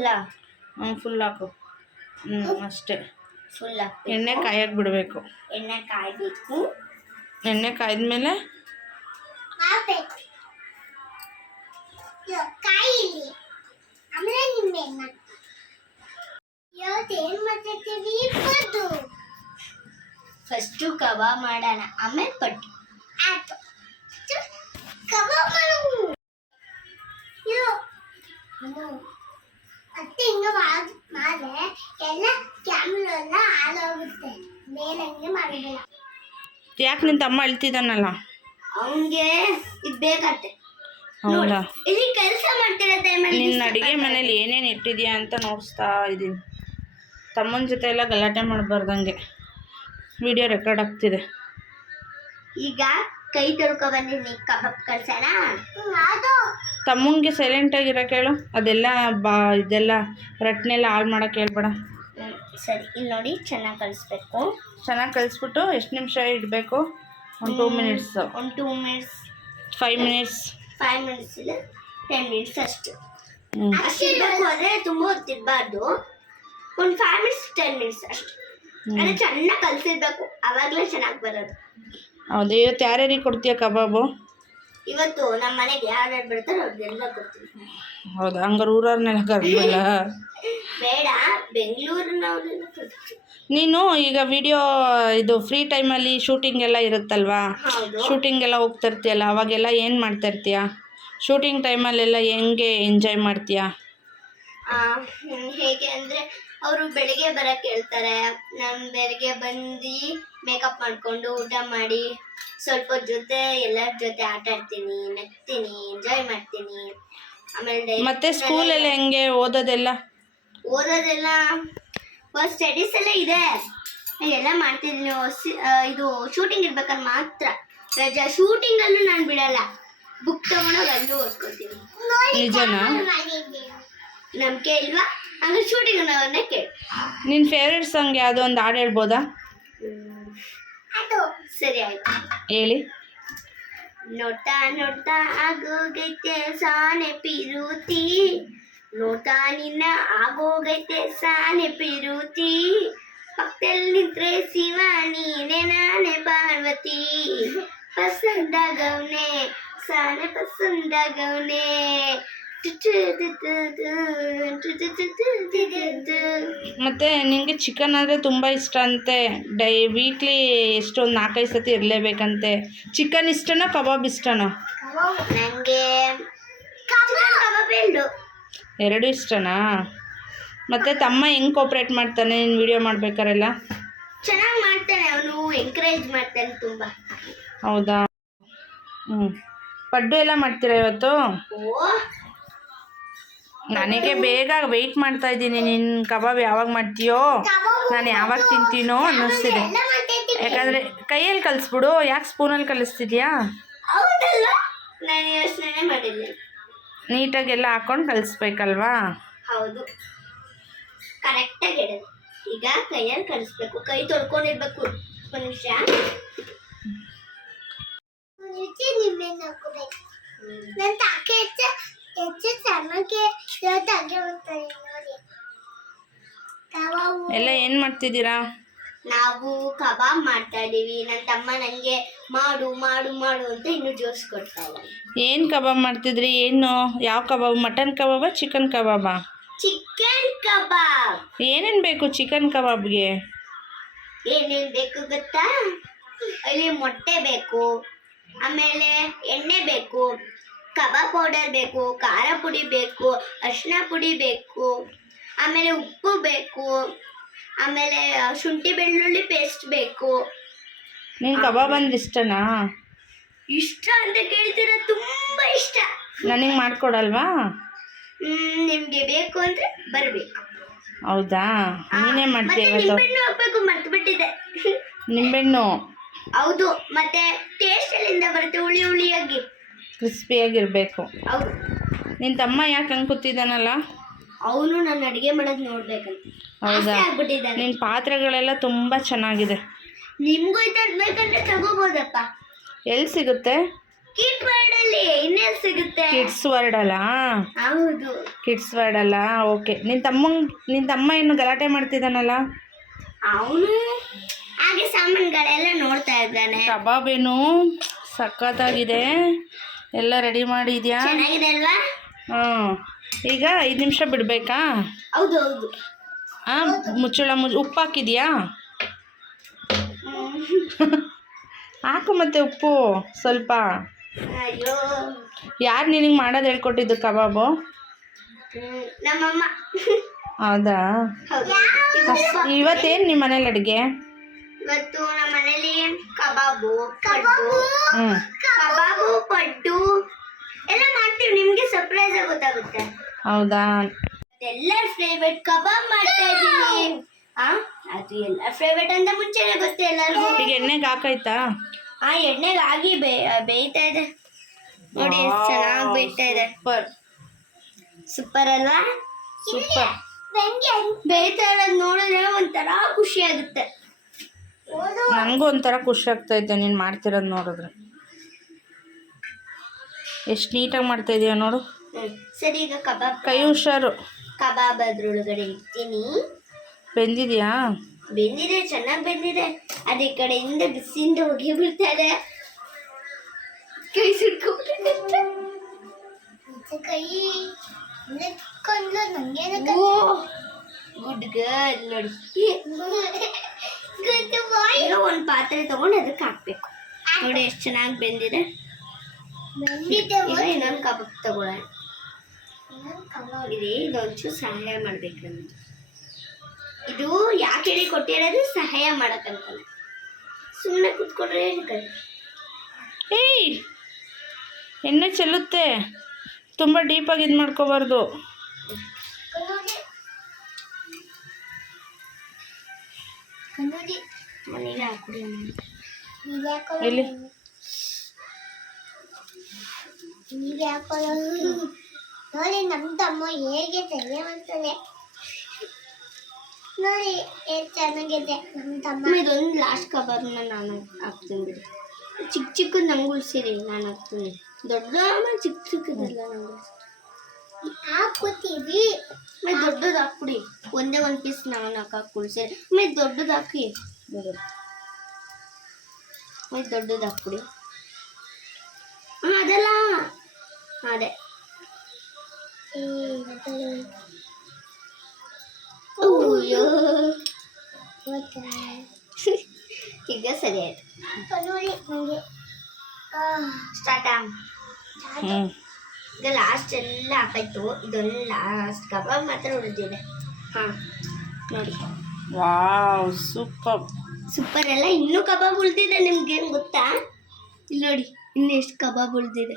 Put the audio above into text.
ಫುಲ್ಲ ಹ್ಞೂ ಫುಲ್ ಹಾಕು ಹ್ಞೂ ಅಷ್ಟೇ. ಫುಲ್ ಹಾಕ್ಬೇಕು ಎಣ್ಣೆ ಕಾಯಕ್ಕೆ ಬಿಡಬೇಕು. ಎಣ್ಣೆ ಕಾಯ್ಬೇಕು. ಎಣ್ಣೆ ಕಾಯ್ದ್ಮೇಲೆ? ಹಾಕ್ಬೇಕು ಕಾಯಿಲಿ. ಆಮೇಲೆ ನಿಂಬೆ ಇವತ್ತೇನ್ ಮಾಡ್ತಿರ್ತೀವಿ? ಪಡ್ಡು. ಫಸ್ಟು ಕಬಾಬ್ ಮಾಡೋಣ. ಆಮೇಲೆ ಪಡ್ಡು. ಆಯ್ತು. ಕಬಾಬ್ ಮಾಡು ಮತ್ತೆ ಹಿಂಗ ಮಾಡಿದ್ರೆ ಎಲ್ಲ ಕ್ಯಾಮ್ರಾ ಎಲ್ಲ ಹಾಳಾಗುತ್ತೆ ಮೇಲೆ ಹಂಗೆ ಮಾಡಿಲ್ಲ ಯಾಕೆ ನಿನ್ನ ತಮ್ಮ ಅಳ್ತಿದ್ದಾನಲ್ಲ ಅವನಿಗೆ ಇದು ಬೇಕತ್ತೆ. ಹೌದಾ? ಇಲ್ಲಿ ಕೆಲಸ ಮಾಡ್ತಿರೋ ಟೈಮಲ್ಲಿ ನಿನ್ನ ಅಡುಗೆ ಮನೇಲಿ ಏನೇನು ಇಟ್ಟಿದ್ಯಾ ಅಂತ ನೋಡಿಸ್ತಾ ಇದ್ದೀನಿ. ತಮ್ಮನ ಜೊತೆ ಎಲ್ಲ ಗಲಾಟೆ ಮಾಡಬಾರ್ದಂಗೆ. ವಿಡಿಯೋ ರೆಕಾರ್ಡ್ ಆಗ್ತಿದೆ. ಈಗ ಕೈ ತೊಳ್ಕೊ ಬಂದಿದ್ದೀನಿ ಕಬಾಬ್ ಕಳ್ಸೋಣ ಅದು ತಮ್ಮಂಗೆ ಸೈಲೆಂಟಾಗಿರೋಕೆ ಹೇಳು ಅದೆಲ್ಲ ಬಾ ಇದೆಲ್ಲ ರಟ್ನೆಲ್ಲ ಹಾಳು ಮಾಡೋಕೆ ಹೇಳ್ಬೇಡ. ಸರಿ ಇಲ್ಲಿ ನೋಡಿ ಚೆನ್ನಾಗಿ ಕಲಿಸ್ಬೇಕು. ಚೆನ್ನಾಗಿ ಕಲಿಸ್ಬಿಟ್ಟು ಎಷ್ಟು ನಿಮಿಷ ಇಡಬೇಕು? ಒಂದು ಟೂ ಮಿನಿಟ್ಸ್ ಒಂದು two minutes five minutes five minutes ಇಲ್ಲ ಟೆನ್ ಮಿನಿಟ್ಸ್ ಅಷ್ಟು. ಅಷ್ಟು ಇರಬೇಕು ಅಂದರೆ ತುಂಬ ಹೊತ್ತಿರಬಾರ್ದು. ಒಂದು ಫೈವ್ ಮಿನಿಟ್ಸ್ ಟೆನ್ ಮಿನಿಟ್ಸ್ ಅಷ್ಟು. ಅಂದರೆ ಚೆನ್ನಾಗಿ ಕಲಿಸಿರ್ಬೇಕು. ಆವಾಗಲೇ ಚೆನ್ನಾಗಿ ಬರೋದು. ಹೌದು ಇವತ್ತು ಯಾರ್ಯಾರಿಗೆ ಕೊಡ್ತೀಯ ಕಬಾಬು? ಇವತ್ತು ನಮ್ಮ ಮನೆಗೆ ಯಾರ್ಯಾರು ಬರ್ತಾರೋ ಅವ್ರಿಗೆಲ್ಲ ಕೊಡ್ತೀನಿ ಹೌದಾ? ಹಂಗಾರೆ ಊರವ್ರನ್ನೆಲ್ಲ ಕರ್ದಲ್ಲ ಬೇಡ ಬೆಂಗಳೂರಿನವ್ರೆಲ್ಲ ಕೊಡ್ತೀನಿ ನೀನು ಈಗ ವಿಡಿಯೋ ಇದು ಫ್ರೀ ಟೈಮಲ್ಲಿ ಶೂಟಿಂಗ್ ಎಲ್ಲ ಇರುತ್ತಲ್ವಾ? ಹೌದು. ಶೂಟಿಂಗ್ ಎಲ್ಲ ಹೋಗ್ತಾ ಇರ್ತೀಯಲ್ಲ ಅವಾಗೆಲ್ಲ ಏನು ಮಾಡ್ತಾ ಇರ್ತೀಯ? ಶೂಟಿಂಗ್ ಟೈಮಲ್ಲೆಲ್ಲ ಹೆಂಗೆ ಎಂಜಾಯ್ ಮಾಡ್ತೀಯಾ? ಆ, ಹ್ಮ್, ಹೇಗೆ ಅಂದರೆ ಅವರು ಬೆಳಿಗ್ಗೆ ಬರಕ್ಕೆ ಹೇಳ್ತಾರೆ ನಾನು ಬೆಳಿಗ್ಗೆ ಬಂದು ಮೇಕಪ್ ಮಾಡಿಕೊಂಡು ಊಟ ಮಾಡಿ ಸ್ವಲ್ಪ ಜೊತೆ ಎಲ್ಲರ ಜೊತೆ ಆಟ ಆಡ್ತೀನಿ ನಗ್ತೀನಿ ಎಂಜಾಯ್ ಮಾಡ್ತೀನಿ. ಆಮೇಲೆ ಮತ್ತೆ ಸ್ಕೂಲಲ್ಲಿ ಹೆಂಗೆ ಓದೋದೆಲ್ಲ? ಓದೋದೆಲ್ಲ ಫಸ್ಟ್ ಸ್ಟಡೀಸ್ ಎಲ್ಲ ಇದೆ. ಎಲ್ಲ ಮಾಡ್ತಿದ್ದೀನಿ ಇದು ಶೂಟಿಂಗ್ ಇರ್ಬೇಕಾದ್ರೆ ಮಾತ್ರ. ರಜಾ ಶೂಟಿಂಗಲ್ಲೂ ನಾನು ಬಿಡಲ್ಲ. ಬುಕ್ ತಗೊಂಡೋಗಿ ಅಲ್ಲೂ ಓದ್ಕೊತೀನಿ. ನಿಜನಾ? ನಂಬಿಕೆ ಇಲ್ವಾ? ಹಂಗೆ ಶೂಟಿಂಗ್ ಅನ್ನೋದನ್ನೇ ಕೇಳಿ. ನಿನ್ನ ಫೇವ್ರೆಟ್ ಸಾಂಗ್ ಯಾವುದೋ ಒಂದು ಹಾಡು ಹೇಳ್ಬೋದಾ? ಅದು ಸರಿ ಆಯ್ತು. ಹೇಳಿ. ನೋಡ್ತಾ ನೋಡ್ತಾ ಆಗೋಗೈತೆ ಸಾನೆ ಪಿರುತಿ. ನೋಡ್ತಾ ನಿನ್ನ ಆಗೋಗೈತೆ ಸಾನೆ ಪಿರುತಿ. ಪಕ್ಕದಲ್ಲಿ ನಿಂತ್ರೆ ಶಿವ ನೀನೆ ನಾನೇ ಪಾರ್ವತಿ. ಪಸಂದಾಗವ್ನೆ ಸಾನೆ ಪಸಂದಾಗವ್ನೆ ಮತ್ತು ನಿನಗೆ ಚಿಕನ್ ಅಂದರೆ ತುಂಬ ಇಷ್ಟ ಅಂತೆ. ಡೈ ವೀಕ್ಲಿ ಎಷ್ಟೊಂದು ನಾಲ್ಕೈದು ಸತಿ ಇರಲೇಬೇಕಂತೆ. ಚಿಕನ್ ಇಷ್ಟನೋ ಕಬಾಬ್ ಇಷ್ಟನೋ? ಎರಡು. ಇಷ್ಟನಾ? ಮತ್ತು ತಮ್ಮ ಹೆಂಗ್ ಕೋಪ್ರೇಟ್ ಮಾಡ್ತಾನೆ? ನೀನು ವಿಡಿಯೋ ಮಾಡ್ಬೇಕಾರೆಲ್ಲ? ಚೆನ್ನಾಗಿ ಮಾಡ್ತಾನೆ ಅವನು ಎಂಕರೇಜ್ ಮಾಡ್ತಾನೆ ತುಂಬ. ಹೌದಾ? ಹ್ಞೂ ಪಡ್ಡು ಎಲ್ಲ ಮಾಡ್ತೀರಾ ಇವತ್ತು? ಓ. ನನಗೆ ಬೇಗ ವೆಯ್ಟ್ ಮಾಡ್ತಾ ಇದ್ದೀನಿ. ನಿನ್ ಕಬಾಬ್ ಯಾವಾಗ ಮಾಡ್ತೀಯೋ? ನಾನು ಯಾವಾಗ ತಿಂತೀನೋ ಅನ್ನಿಸ್ತಿದೆ. ಯಾಕಂದರೆ ಕೈಯಲ್ಲಿ ಕಲಿಸ್ಬಿಡು. ಯಾಕೆ ಸ್ಪೂನಲ್ಲಿ ಕಲಿಸ್ತಿದ್ಯಾ? ನೀಟಾಗೆಲ್ಲ ಹಾಕೊಂಡು ಕಲಿಸ್ಬೇಕಲ್ವಾ? ಹೌದು. ಕರೆಕ್ಟಾಗಿ ಈಗ ಕೈಯಲ್ಲಿ ಕಲಿಸ್ಬೇಕು. ಕೈ ತೊಳ್ಕೊಂಡಿರ್ಬೇಕು. ಒಂದು ನಿಮಿಷ. ನನ್ನ ತಾಕೆ ಹೆಚ್ಚು ಹೆಚ್ಚು ಚೆನ್ನಾಗಿ ನೋಡಿ. ಕಬಾಬು ಎಲ್ಲ ಏನು ಮಾಡ್ತಿದ್ದೀರಾ? ನಾವು ಕಬಾಬ್ ಮಾಡ್ತಾ ಇದೀವಿ ನನ್ನ ತಮ್ಮ ನನಗೆ ಮಾಡು ಮಾಡು ಮಾಡು ಅಂತ ಇನ್ನು ಜೋಸ್ ಕೊಡ್ತಾ ಇದ್ದಾನೆ. ಏನು ಕಬಾಬ್ ಮಾಡ್ತಿದ್ರಿ? ಏನು? ಯಾವ ಕಬಾಬ್? ಮಟನ್ ಕಬಾಬ ಚಿಕನ್ ಕಬಾಬಾ? ಚಿಕನ್ ಕಬಾಬ್. ಏನೇನ್ ಬೇಕು ಚಿಕನ್ ಕಬಾಬ್ಗೆ? ಏನೇನ್ ಬೇಕು ಗೊತ್ತಾ? ಅಲ್ಲಿ ಮೊಟ್ಟೆ ಬೇಕು ಆಮೇಲೆ ಎಣ್ಣೆ ಬೇಕು. ಕಬಾಬ್ ಪೌಡರ್ ಬೇಕು ಖಾರ ಪುಡಿ ಬೇಕು ಅರಿಶಿನ ಪುಡಿ ಬೇಕು ಆಮೇಲೆ ಉಪ್ಪು ಬೇಕು ಆಮೇಲೆ ಶುಂಠಿ ಬೆಳ್ಳುಳ್ಳಿ ಪೇಸ್ಟ್ ಬೇಕು. ನೀನು ಕಬಾಬ್ ಅಂದ್ರೆ ಇಷ್ಟನಾ? ಇಷ್ಟ ಅಂತ ಕೇಳ್ತೀರ ತುಂಬ ಇಷ್ಟ. ನನಗೆ ಮಾಡ್ಕೊಡಲ್ವಾ? ನಿಮಗೆ ಬೇಕು ಅಂದ್ರೆ ಬರಬೇಕು. ಹೌದಾ? ನೀನೇ ಮತ್ತೆ ಮಾಡ್ತೀಯ ಇವತ್ತು? ನಿಂಬೆಹಣ್ಣು ಹಾಕ್ಬೇಕು ಮರ್ತು ಬಿಟ್ಟಿದೆ ನಿಂಬೆಹಣ್ಣು? ಹೌದು ಮತ್ತೆ ಟೇಸ್ಟ್ ಎಲ್ಲಿಂದ ಬರುತ್ತೆ ಹುಳಿ ಹುಳಿಯಾಗಿ. ಕ್ರಿಸ್ಪಿಯಾಗಿರಬೇಕು. ಹೌದು. ನಿನ್ನ ತಮ್ಮ ಯಾಕೆ ಹಂಗೆ ಕೂತಿದ್ದಾನಲ್ಲ? ಅವನು ನನ್ನ ಅಡುಗೆ ಮಾಡೋದು ನೋಡ್ಬೇಕಂತ. ಹೌದಾ? ಆಗ್ಬಿಟ್ಟಿದ್ದಾನೆ. ನಿನ್ನ ಪಾತ್ರೆಗಳೆಲ್ಲ ತುಂಬ ಚೆನ್ನಾಗಿದೆ. ನಿಮಗೂ ಈ ಬೇಕಂದ್ರೆ ತಗೋಬೋದಪ್ಪ. ಎಲ್ಲಿ ಸಿಗುತ್ತೆ? ಕಿಟ್ ವರ್ಡ್ ಅಲ್ಲಿ ಇನ್ನೇನ್ ಸಿಗುತ್ತೆ. ಕಿಡ್ಸ್ ವರ್ಡ್ ಅಲ್ಲ? ಹೌದು. ಕಿಡ್ಸ್ ವರ್ಡ್ ಅಲ್ಲ? ಓಕೆ. ನಿನ್ನ ತಮ್ಮ ನಿನ್ನ ತಮ್ಮ ಏನು ಗಲಾಟೆ ಮಾಡ್ತಿದ್ದಾನಲ್ಲ? ಅವನು ಹಾಗೆ ಸಾಮಾನುಗಳೆಲ್ಲ ನೋಡ್ತಾ ಇದ್ದಾನೆ. ಕಬಾಬ್ ಏನು? ಸಖತ್ತಾಗಿದೆ. ಎಲ್ಲ ರೆಡಿ ಮಾಡಿದ್ಯಾ ಚೆನ್ನಾಗಿದೆ ಅಲ್ವಾ? ಹ್ಞೂ. ಈಗ ಐದು ನಿಮಿಷ ಬಿಡಬೇಕಾ? ಹೌದು ಹೌದು. ಹಾಂ ಮುಚ್ಚಳ ಮುಚ್ಚ ಉಪ್ಪು ಹಾಕಿದ್ಯಾ? ಹಾಕು ಮತ್ತೆ ಉಪ್ಪು ಸ್ವಲ್ಪ. ಅಯ್ಯೋ. ಯಾರು ನಿನಗೆ ಮಾಡೋದು ಹೇಳ್ಕೊಟ್ಟಿದ್ದು ಕಬಾಬು? ನಮ್ಮಮ್ಮ. ಹೌದಾ? ಹೌದು. ಇವತ್ತು- ಇವತ್ತೇನು ನಿಮ್ಮ ಮನೇಲಿ ಅಡುಗೆ? ಇವತ್ತು ನಮ್ಮ ಮನೇಲಿ ಕಬಾಬು ಪಡ್ಡು ಹ್ಞೂ ಕಬಾಬು ಪಡ್ಡು ಎಲ್ಲ ಮಾಡ್ತೀವಿ ನಿಮ್ಗೆ ಸರ್ಪ್ರೈಸ್ ಆಗಿ ಗೊತ್ತಾಗುತ್ತೆ ಹೌದಾ? ಎಲ್ಲರ ಫೇವರೇಟ್ ಕಬಾಬ್ ಮಾಡ್ತಾ ಇದ್ದೀನಿ. ಆ ಅದು ಎಲ್ಲ ಫೇವರೇಟ್ ಅಂತ ಮುಂಚೆನೆ ಗೊತ್ತು ಎಲ್ಲರಿಗೂ? ಈಗ ಎಣ್ಣೆಗೆ ಹಾಕೈತಾ ಆ ಎಣ್ಣೆಗೆ ಆಗಿ ಬೇ ಬೇಯ್ತಾ ಇದೆ. ನೋಡಿ ಎಷ್ಟು ಚೆನ್ನಾಗಿ ಬೇಯ್ತಾ ಇದೆ. ಸೂಪರ್. ಸೂಪರ್ ಅಲ್ವಾ ಸೂಪರ್. ಬೇಯ್ತಾ ಇರೋದು ನೋಡಿದ್ರೆ ಒಂಥರ ಖುಷಿ ಆಗುತ್ತೆ. ನನಗೂ ಒಂಥರ ಖುಷಿ ಆಗ್ತೈತೆ ನೀನು ಮಾಡ್ತಿರೋದು ನೋಡಿದ್ರೆ. ಎಷ್ಟು ನೀಟಾಗಿ ಮಾಡ್ತಾ ಇದೀಯ ನೋಡು. ಸರಿ ಈಗ ಕಬಾಬ್ ಕೈ ಹುಷಾರು. ಕಬಾಬ್ ಅದ್ರೊಳಗಡೆ ಇಡ್ತೀನಿ. ಬೆಂದಿದ್ಯಾ? ಬೆಂದಿದೆ ಚೆನ್ನಾಗಿ ಬೆಂದಿದೆ. ಅದೇ ಕಡೆಯಿಂದ ಬಿಸಿಯಿಂದ ಹೋಗಿ ಬಿಡ್ತಾ ಇದೆ. ಕೈ ಸುಟ್ಕೊಂಡ್ಬಿಟ್ಟಿದೆ ಕೈ. ಗುಡ್ ಗರ್ಲ್ ನೋಡಿ. ಈಗ ಒಂದು ಪಾತ್ರೆ ತಗೊಂಡು ಅದಕ್ಕೆ ಹಾಕ್ಬೇಕು. ನೋಡಿ ಎಷ್ಟು ಚೆನ್ನಾಗಿ ಬೆಂದಿದೆ. ಇನ್ನೊಂದು ಕಬಾಬ್ ತಗೊಳ್ಳೋಣ. ಇದೆ ಇದೊಂಚೂರು ಸಹಾಯ ಮಾಡ್ಬೇಕು ನಮ್ಗೆ. ಇದು ಯಾಕೆ ಹೇಳಿ ಕೊಟ್ಟಿರೋದು ಸಹಾಯ ಮಾಡಕ್ಕಂತಾನೆ ಸುಮ್ಮನೆ ಕುತ್ಕೊಂಡ್ರೆ ಏಯ್ ಎಣ್ಣೆ ಚೆಲ್ಲುತ್ತೆ. ತುಂಬ ಡೀಪಾಗಿ ಇದು ಮಾಡ್ಕೋಬಾರ್ದು. ಎಲ್ಲಿ? ನೋಡಿ ನಮ್ಮ ತಮ್ಮ ಹೇಗೆ ಮಾಡ್ತಾನೆ ನೋಡಿ ಎಷ್ಟು ಚೆನ್ನಾಗಿದೆ ನಮ್ಮ ತಮ್ಮ ಇದೊಂದು ಲಾಸ್ಟ್ ಕಬಾಬ್ನ ನಾನು ಹಾಕ್ತೀನಿ ಬಿಡಿ. ಚಿಕ್ಕ ಚಿಕ್ಕದು ನಂಗೆ ಉಳಿಸಿರಿ ನಾನು ಹಾಕ್ತೀನಿ. ದೊಡ್ಡ ಚಿಕ್ಕ ಚಿಕ್ಕದೆಲ್ಲ ನಂಗೆ ಹಾಕೋತೀವಿ ಮೇ ದೊಡ್ಡದು ಹಾಕ್ಬಿಡಿ. ಒಂದೇ ಒಂದು ಪೀಸ್ ನಾನು ಹಾಕಕ್ಕೆ ಉಳಿಸಿರಿ. ಆಮೇಲೆ ದೊಡ್ಡದು ಹಾಕಿ. ಆಮೇಲೆ ದೊಡ್ಡದು ಹಾಕ್ಬಿಡಿ. ಅದಲ್ಲ ಅದೇ. ಈಗ ಸರಿ ಆಯ್ತು ನೋಡಿ ಸ್ಟಾರ್ಟ್ ಈಗ ಲಾಸ್ಟ್ ಎಲ್ಲ ಹಾಕಾಯ್ತು ಇದೊಂದು ಲಾಸ್ಟ್ ಕಬಾಬ್ ಮಾತ್ರ ಉಳಿದಿದೆ ಹಾಂ ನೋಡಿ ವಾವ್, ಸೂಪರ್. ಸೂಪರ್ ಅಲ್ಲ ಇನ್ನೂ ಕಬಾಬ್ ಉಳಿದಿದೆ ನಿಮ್ಗೆ ಗೊತ್ತಾ? ಇಲ್ಲಿ ನೋಡಿ ಇನ್ನೆಷ್ಟು ಕಬಾಬ್ ಉಳಿದಿದೆ?